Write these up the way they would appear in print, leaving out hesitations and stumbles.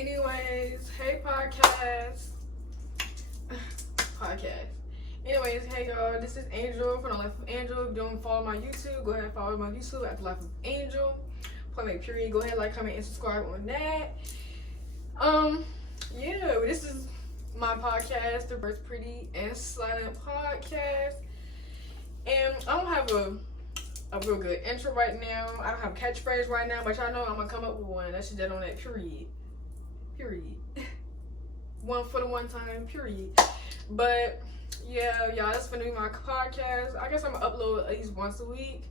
Anyways, hey podcast. Podcast. Anyways, hey y'all, this is Angel from The Life of Angel. If you don't follow my YouTube, go ahead and follow my YouTube at The Life of Angel. Playmate period. Go ahead, like, comment, and subscribe on that. Yeah, this is my podcast, the Birth Pretty and Silent Podcast. And I don't have a real good intro right now. I don't have a catchphrase right now, but y'all know I'm gonna come up with one. That's just that on that period. One for the one time, period. But yeah, y'all, that's gonna be my podcast. I guess I'm gonna upload at least once a week.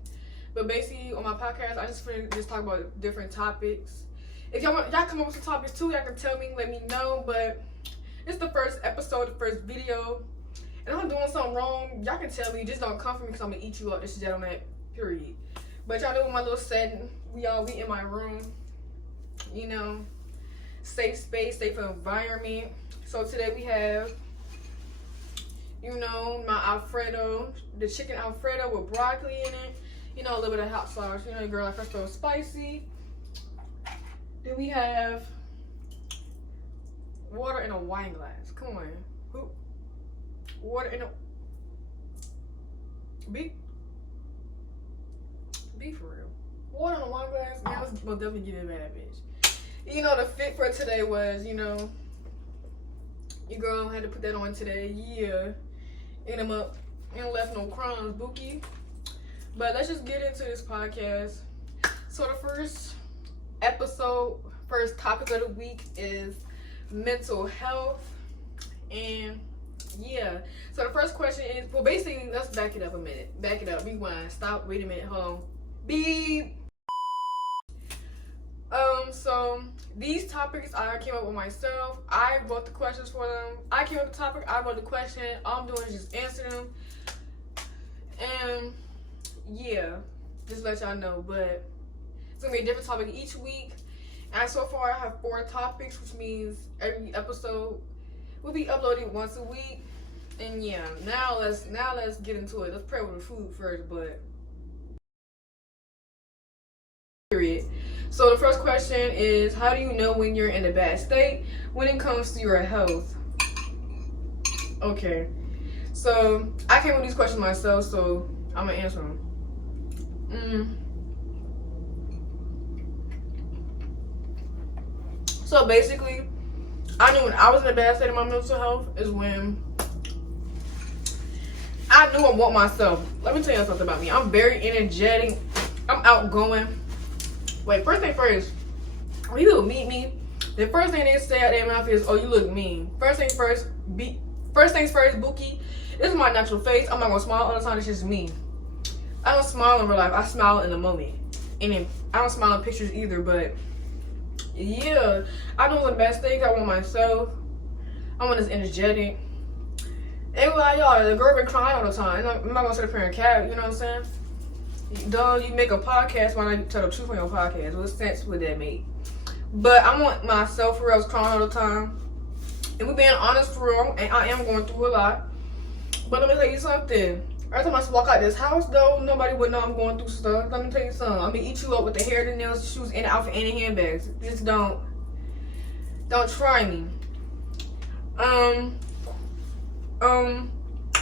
But basically on my podcast, I just finna just talk about different topics. If y'all come up with some topics too, y'all can tell me, let me know. But it's the first episode, the first video. And if I'm doing something wrong, y'all can tell me. Just don't come for me because I'm gonna eat you up. This is that on that, period. But y'all know my little setting. We in my room. You know, safe space, safe environment. So today we have, you know, my Alfredo, the chicken Alfredo with broccoli in it. You know, a little bit of hot sauce. You know, your girl like her stuff spicy. Then we have water in a wine glass. Come on. Water in a... Be for real. Water in a wine glass? Man, we'll definitely get it bad, bitch. You know, the fit for today was, you know, your girl had to put that on today. Yeah. Ate them up. Ain't left no crumbs, Bookie. But let's just get into this podcast. So the first topic of the week is mental health. And yeah. So the first question is, well, basically, let's back it up a minute. Back it up. Rewind. Stop. Wait a minute. Hold on. Beep. So these topics I came up with myself. I wrote the questions for them. I came up with the topic. I wrote the question. All I'm doing is just answer them. And yeah, just let y'all know. But it's gonna be a different topic each week. And so far I have 4 topics, which means every episode will be uploaded once a week. And yeah, now let's get into it. Let's pray with the food first, but period. So the first question is, how do you know when you're in a bad state when it comes to your health? Okay, so I came with these questions myself, so I'm gonna answer them. So basically, I knew when I was in a bad state of my mental health is when I knew I want myself. Let me tell you something about me. I'm very energetic. I'm outgoing. Wait, first thing first, when people meet me, the first thing they say out their mouth is, "Oh, you look mean." First things first, Bookie. This is my natural face. I'm not gonna smile all the time. It's just me. I don't smile in real life. I smile in the moment, and then I don't smile in pictures either. But yeah, I know the best things. I want myself. I want this energetic. And like y'all, the girl been crying all the time. I'm not gonna sit up here and cap. You know what I'm saying? Dog, you make a podcast, why not tell the truth on your podcast? What sense would that make? But I want myself for real. I was crying all the time. And we being honest for real, and I am going through a lot. But let me tell you something. Every time I walk out this house, though, nobody would know I'm going through stuff. Let me tell you something. I'm gonna eat you up with the hair, the nails, the shoes, and the outfit, and the handbags. Just don't try me.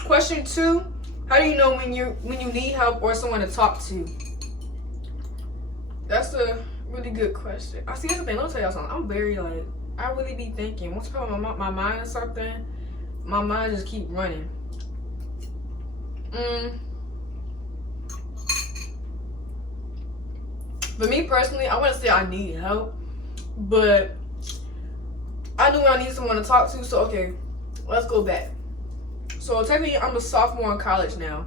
Question 2. How do you know when you need help or someone to talk to? That's a really good question. I see everything. Let me tell y'all something. I'm very I really be thinking. Once I put my mind on something, my mind just keep running. For me personally, I wouldn't say I need help, but I knew when I need someone to talk to. So okay, let's go back. So technically, I'm a sophomore in college now.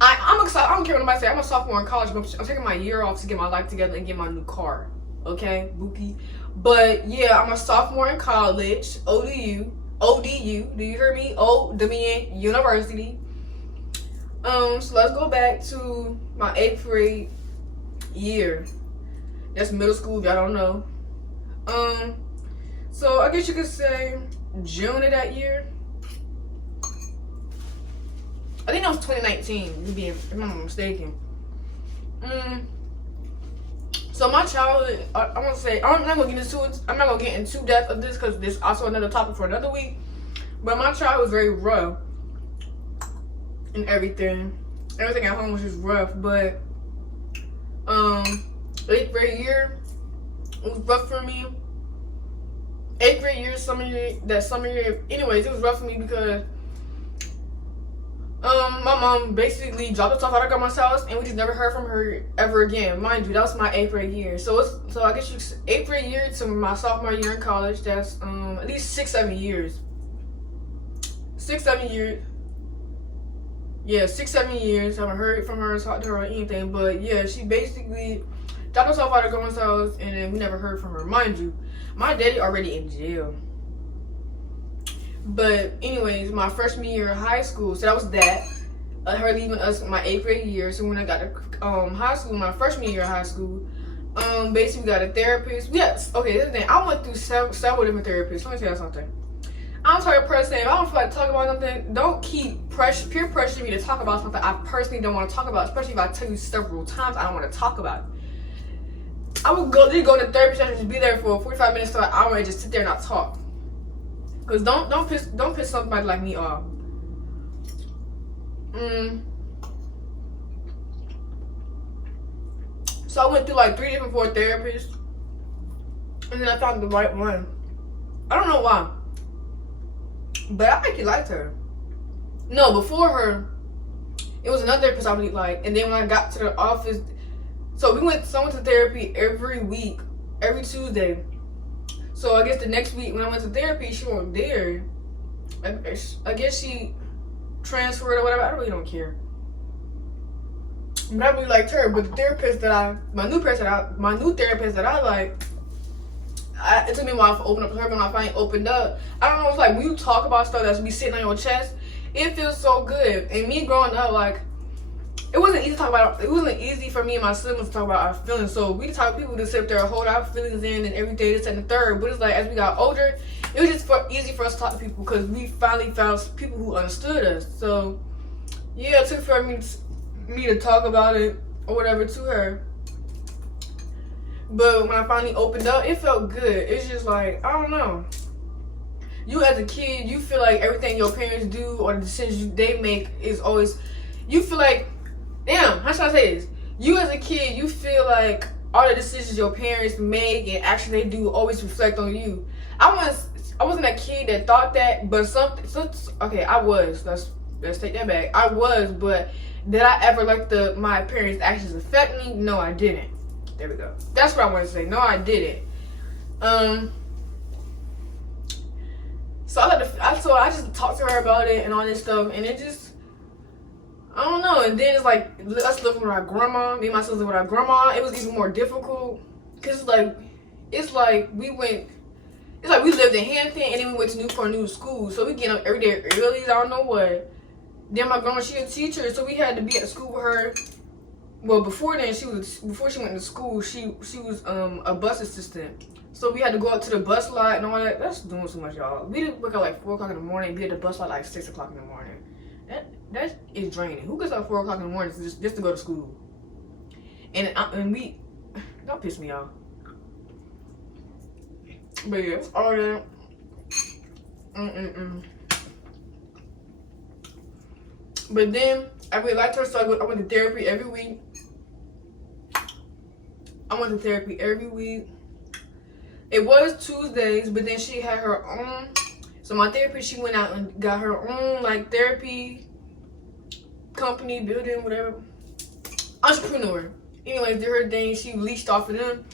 I'm excited. I don't care what nobody say. I'm a sophomore in college, but I'm taking my year off to get my life together and get my new car. Okay, Bookie. But yeah, I'm a sophomore in college. ODU. Do you hear me? Old Dominion University. So let's go back to my 8th grade year. That's middle school. If y'all don't know. So I guess you could say June of that year. I think that was 2019, if I'm not mistaken. So my childhood, I want to say, I'm not gonna get into it. I'm not gonna get into depth of this because this also another topic for another week. But my childhood was very rough and everything. Everything at home was just rough. But 8th grade year was rough for me. 8th grade year, summer year. Anyways, it was rough for me because my mom basically dropped us off at our grandma's house, and we just never heard from her ever again. Mind you, that was my 8th grade year. So I guess 8th grade year to my sophomore year in college. That's at least 6-7 years. 6-7 years. Yeah, 6-7 years. I haven't heard from her, talked to her, or anything. But yeah, she basically dropped us off at our grandma's house, and then we never heard from her. Mind you, my daddy already in jail. But anyways, my freshman year of high school, so that was that. Her leaving us my 8th grade year. So when I got to high school, my freshman year of high school, basically we got a therapist. Okay, this is the thing. I went through several different therapists. Let me tell you something. I'm the type of person, if I don't feel like talking about something, don't keep peer pressuring me to talk about something I personally don't want to talk about, especially if I tell you several times I don't want to talk about it. I would go to therapy session and be there for 45 minutes to an hour and just sit there and not talk. Cause don't piss somebody like me off. So I went through like 4 therapists, and then I found the right one. I don't know why, but I actually liked her. No, before her, it was another therapist I really liked, and then when I got to the office, so I went to therapy every week, every Tuesday. So I guess the next week when I went to therapy, she wasn't there. I guess she transferred or whatever. I really don't care. But I really liked her. But the therapist my new therapist that I like, it took me a while to open up to her. When I finally opened up, I don't know. It's like when you talk about stuff that's be sitting on your chest, it feels so good. And me growing up, like, it wasn't easy to talk about. It wasn't easy for me and my siblings to talk about our feelings. So we the type of people to sit there and hold our feelings in and everything, this and the third. But it's like as we got older, it was just easy for us to talk to people because we finally found people who understood us. So yeah, it took for me to talk about it or whatever to her. But when I finally opened up, it felt good. It's just like, I don't know. You as a kid, you feel like everything your parents do or the decisions they make is always, you feel like, damn, how should I say this? You as a kid, you feel like all the decisions your parents make and action they do always reflect on you. I wasn't a kid that thought that, but okay, I was. Let's take that back. I was, but did I ever let my parents' actions affect me? No, I didn't. There we go. That's what I wanted to say. No, I didn't. So I just talked to her about it and all this stuff, and it just, I don't know. And then it's like us living with our grandma. Me and my sister living with our grandma. It was even more difficult because it's like we lived in Hampton and then we went to Newport News school. So we get up every day early. I don't know what. Then my grandma, she a teacher, so we had to be at school with her. Well, before then, before she went to school, she was a bus assistant. So we had to go up to the bus lot and all that. That's doing so much, y'all. We didn't wake up like 4 o'clock in the morning and be at the bus lot like 6 o'clock in the morning. That is draining. Who gets up 4 o'clock in the morning just to go to school? And we, don't piss me off. But yeah, it's all that. But then I really liked her, so I went to therapy every week. It was Tuesdays, but then she had her own. So my therapist, she went out and got her own like therapy company, building, whatever. Entrepreneur. Anyways, did her thing. She leased off of them.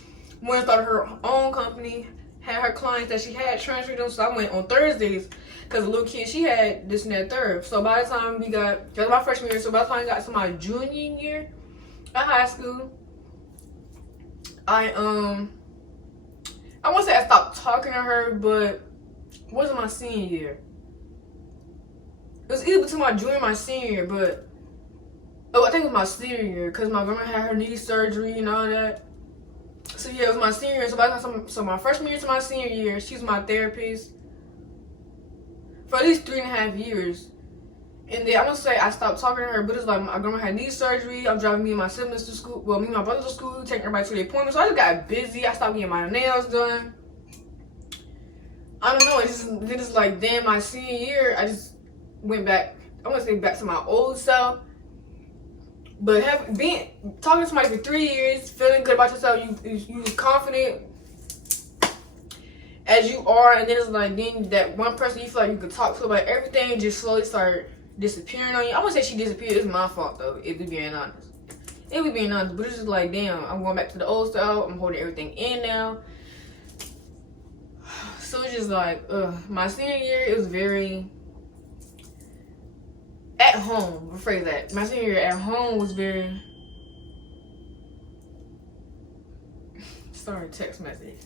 Went and started her own company. Had her clients that she had transferred them. So I went on Thursdays because the little kid, she had this and that third. So by the time that was my freshman year. So by the time I got to my junior year at high school, I won't say I stopped talking to her, but it wasn't my senior year. It was either between my junior and my senior year, but I think it was my senior year because my grandma had her knee surgery and all that. So yeah, it was my senior year. So my freshman year to my senior year, she was my therapist for at least 3.5 years. And then I'm gonna say I stopped talking to her, but it's like my grandma had knee surgery. I'm driving me and my siblings to school. Well, me and my brothers to school, taking everybody to their appointments. So I just got busy. I stopped getting my nails done. I don't know. It's like, damn, my senior year, I just went back. I want to say back to my old self. But talking to somebody for 3 years, feeling good about yourself, you confident as you are, and then it's like then that one person you feel like you could talk to about everything just slowly start disappearing on you. I wouldn't say she disappeared. It's my fault though, if we being honest. If we being honest, but it's just like, damn, I'm going back to the old self. I'm holding everything in now. So it's just like, my senior year, it was very at home. Rephrase that. My senior year at home was very. Sorry, text message.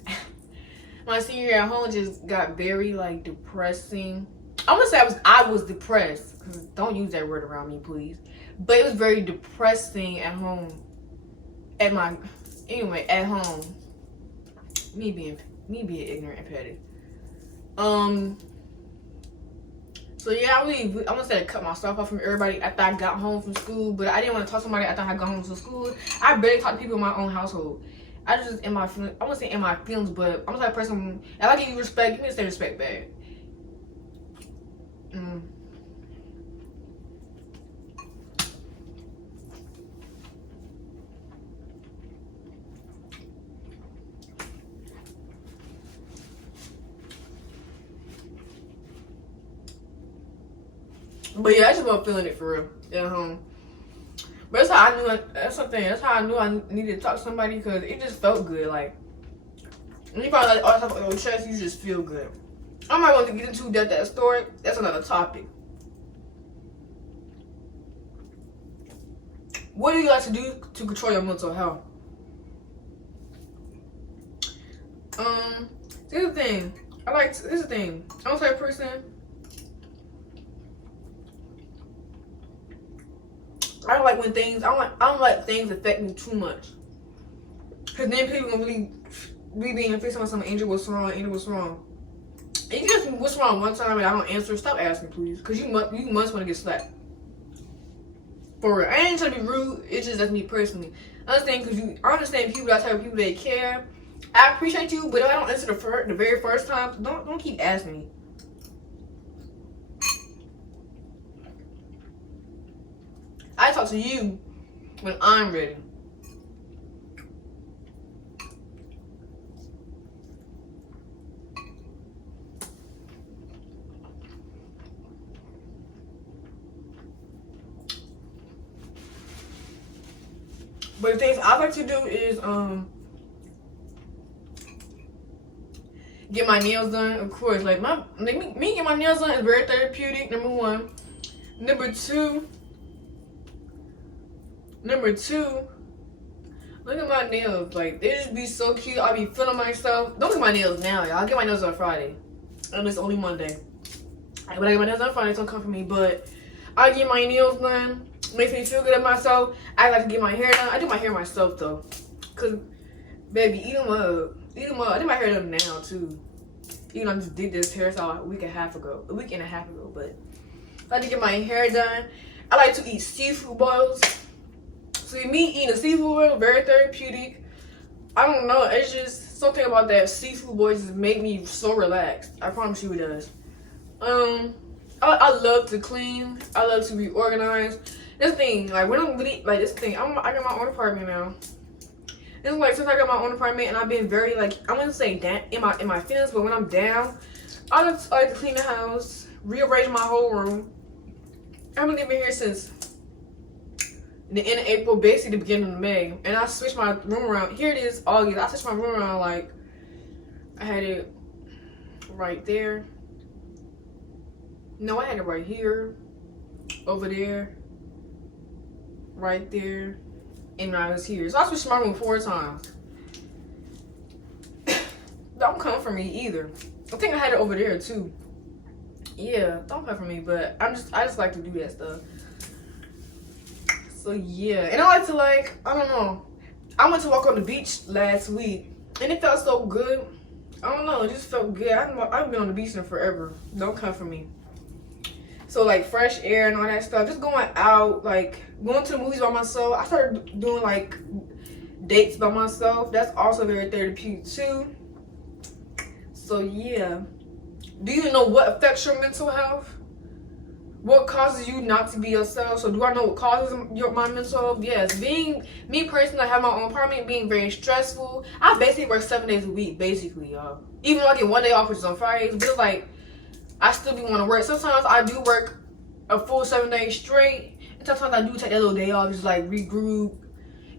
My senior year at home just got very like depressing. I'm gonna say I was depressed. Cause don't use that word around me, please. But it was very depressing at home. At home. Me being ignorant and petty. So yeah, I'm gonna say I cut myself off from everybody after I got home from school. But I didn't want to talk to somebody after I got home from school. I barely talk to people in my own household. I just in my feelings. I won't say in my feelings, but I'm the type of person. If I give you respect, give me the same respect back. But yeah, I just wasn't feeling it for real at home. But that's how I knew. That's something. That's how I knew I needed to talk to somebody, because it just felt good. Like when you probably like all that stuff on your chest, you just feel good. I'm not going to get into that story. That's another topic. What do you like to do to control your mental health? Here's the thing. Here's the thing. I'm the type of person. I don't like when things. I don't like things affect me too much. Cause then people gonna really be being fixed on something. Angel, what's wrong? Angel, what's wrong? And you ask me what's wrong one time and I don't answer. Stop asking, please. Cause you must want to get slapped. For real. I ain't trying to be rude. It's just that's me personally. I understand people that type of people that care. I appreciate you, but if I don't answer the very first time, don't keep asking me. I talk to you when I'm ready. But the things I like to do is get my nails done. Of course, like me get my nails done is very therapeutic. Number one. Number two, look at my nails. Like, they just be so cute. I be feeling myself. Don't get my nails now, y'all. I'll get my nails on Friday. And it's only Monday. When I get my nails on Friday, it's don't come for me. But I get my nails done. Makes me feel good at myself. I like to get my hair done. I do my hair myself, though. Because, baby, eat them up. I do my hair done now, too. Even though I just did this hairstyle a week and a half ago. But I like to get my hair done. I like to eat seafood boils. See, me eating a seafood boil, very therapeutic. I don't know, it's just something about that seafood boil just make me so relaxed. I promise you it does. I love to clean. I love to be organized. This thing, like when I'm really like this thing, I got my own apartment now. It's like since I got my own apartment and I've been very like I wouldn't say down in my feelings, but when I'm down, I like to clean the house, rearrange my whole room. I've been living here since the end of April, basically the beginning of May, and I switched my room around. Here it is, August. I switched my room around like I had it right there. No, I had it right here, over there, right there, and I was here. So I switched my room 4 times. Don't come for me either. I think I had it over there too. Yeah, don't come for me, but I just like to do that stuff. So yeah, and I like to I don't know. I went to walk on the beach last week, and it felt so good. I don't know, it just felt good. I haven't been on the beach in forever. Don't come for me. So like fresh air and all that stuff. Just going out, like going to the movies by myself. I started doing like dates by myself. That's also very therapeutic too. So yeah. Do you know what affects your mental health? What causes you not to be yourself? So do I know what causes my mental health? Yes. Being me personally, I have my own apartment, being very stressful. I basically work 7 days a week, basically, y'all. Even though I get 1 day off, which is on Fridays, but it's like I still be want to work. Sometimes I do work a full 7 days straight. And sometimes I do take that little day off, just like regroup,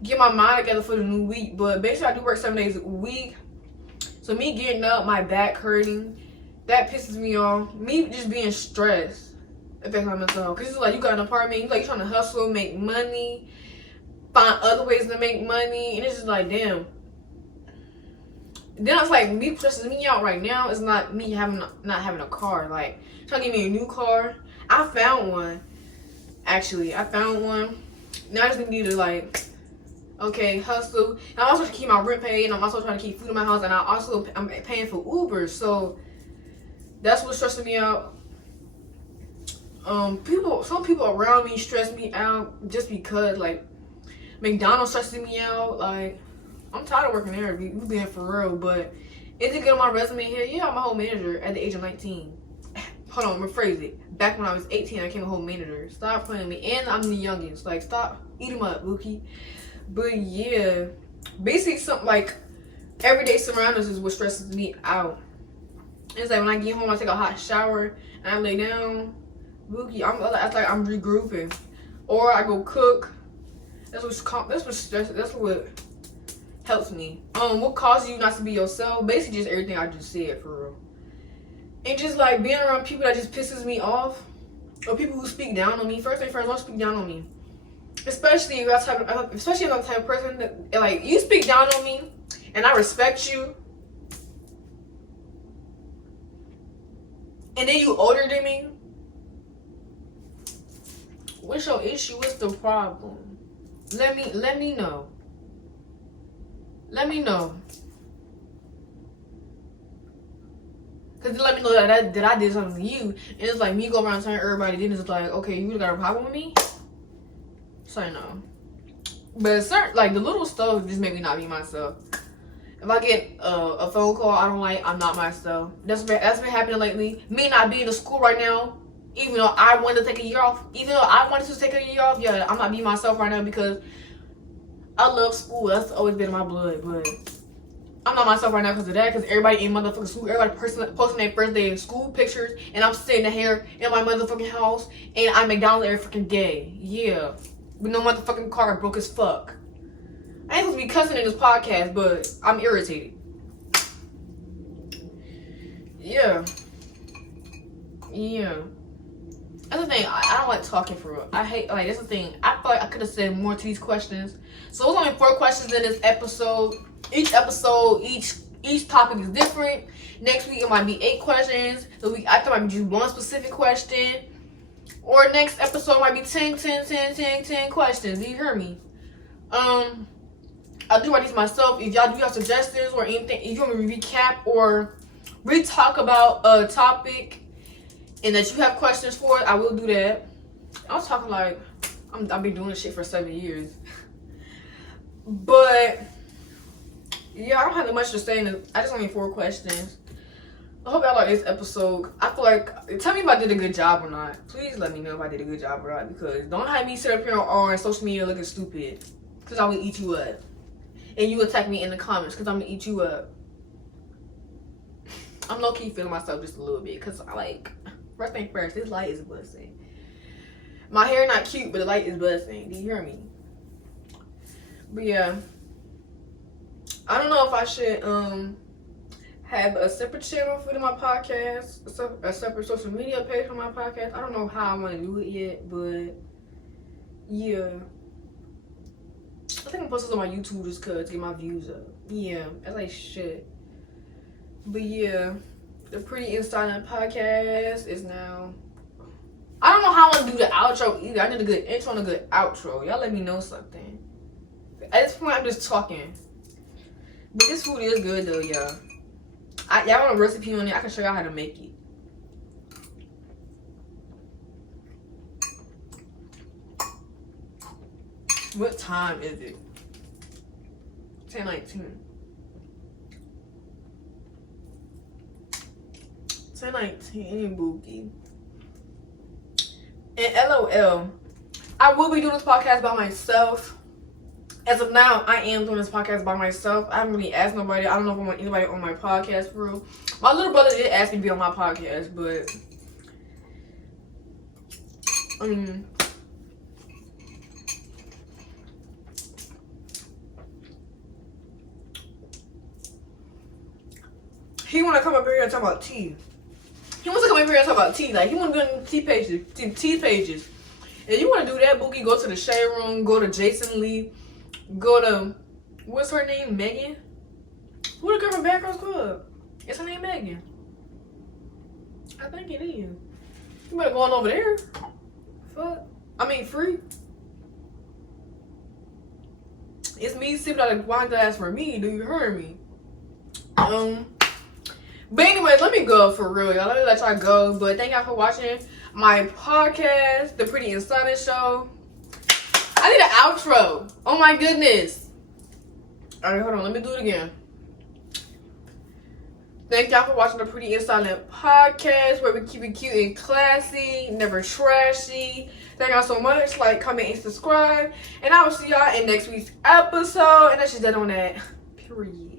get my mind together for the new week. But basically I do work 7 days a week. So me getting up, my back hurting, that pisses me off. Me just being stressed affects my mental health. Because it's like you got an apartment, you like trying to hustle, make money, find other ways to make money. And it's just like, damn. Then it's like me stressing me out right now is not me not having a car. Like trying to get me a new car. I found one. Actually, I found one. Now I just need to like, okay, hustle. And I'm also trying to keep my rent paid, and I'm also trying to keep food in my house, and I'm paying for Uber. So that's what's stressing me out. Some people around me stress me out just because, like, McDonald's stressing me out. Like, I'm tired of working there, we being for real, but is it good on my resume here? Yeah, I'm a whole manager at the age of 19. Hold on, rephrase it. Back when I was 18, I became a whole manager. Stop playing me. And I'm the youngest. Like, stop. Eat them up, Buki. But yeah, basically something like everyday surroundings is what stresses me out. It's like when I get home, I take a hot shower and I lay down. Boogie, I'm regrouping, or I go cook. That's what helps me. What causes you not to be yourself? Basically, just everything I just said, for real. And just like being around people that just pisses me off, or people who speak down on me. First thing first, don't speak down on me. Especially if I'm the type of person that, like, you speak down on me, and I respect you, and then you older than me. What's your issue? What's the problem? Let me know. Let me know. Cause let me know that I did something to you, and it's like me go around telling everybody. Then it's like, okay, you got a problem with me? So no. But certain, like, the little stuff just make me not be myself. If I get a phone call I don't like, I'm not myself. That's been happening lately. Me not being in school right now. Even though I wanted to take a year off, yeah, I'm not being myself right now because I love school. That's always been in my blood, but I'm not myself right now because of that. Because everybody in motherfucking school, everybody posting their first day of school pictures, and I'm sitting here in my motherfucking house, and I'm McDonald's every freaking day. Yeah, with no motherfucking car, broke as fuck. I ain't supposed to be cussing in this podcast, but I'm irritated. Yeah. That's the thing. I don't like talking for real. I hate, like, that's the thing. I feel like I could have said more to these questions. So it's only 4 questions in this episode. Each topic is different. Next week it might be 8 questions. The week after might be just 1 specific question. Or next episode might be 10 questions. Do you hear me? I'll do write these myself. If y'all do have suggestions or anything, if you want me to recap or re-talk about a topic, and that you have questions for it, I will do that. I was talking like I've been doing this shit for 7 years. But yeah, I don't have much to say. I just only 4 questions. I hope y'all like this episode. I feel like, tell me if I did a good job or not. Please let me know if I did a good job or not, because don't have me sit up here on social media looking stupid, because I will eat you up. And you attack me in the comments because I'm gonna eat you up. I'm low-key feeling myself just a little bit because I like, first thing first, this light is busting. My hair not cute, but the light is busting. Do you hear me? But yeah, I don't know if I should have a separate channel for my podcast, a separate social media page for my podcast. I don't know how I want to do it yet, but yeah, I think I'm posting on my YouTube just to get my views up. Yeah, that's like shit. But yeah, the Pretty Inside podcast is now. I don't know how I want to do the outro either. I need a good intro and a good outro. Y'all let me know something. At this point, I'm just talking. But this food is good though, y'all. Y'all want a recipe on it? I can show y'all how to make it. What time is it? 10:19. 10:19, Bookie. And LOL, I will be doing this podcast by myself. As of now, I am doing this podcast by myself. I haven't really asked nobody. I don't know if I want anybody on my podcast for real. My little brother did ask me to be on my podcast, but he want to come up here and talk about tea. He wants to come up here and talk about tea. Like, he want to be on tea pages. If you want to do that, Boogie, go to the Shade Room. Go to Jason Lee. Go to, what's her name? Megan? Who the girl from Bad Girls Club? Is her name Megan? I think it is. You better go on over there. Fuck. I mean, free. It's me sipping out a wine glass for me. Do you hear me? But anyway, let me go for real, y'all. Let me let y'all go. But thank y'all for watching my podcast, The Pretty and Stunning Show. I need an outro. Oh my goodness. Alright, hold on. Let me do it again. Thank y'all for watching The Pretty and Silent Podcast, where we keep it cute and classy, never trashy. Thank y'all so much. Like, comment, and subscribe. And I will see y'all in next week's episode. And that's just that on that. Period.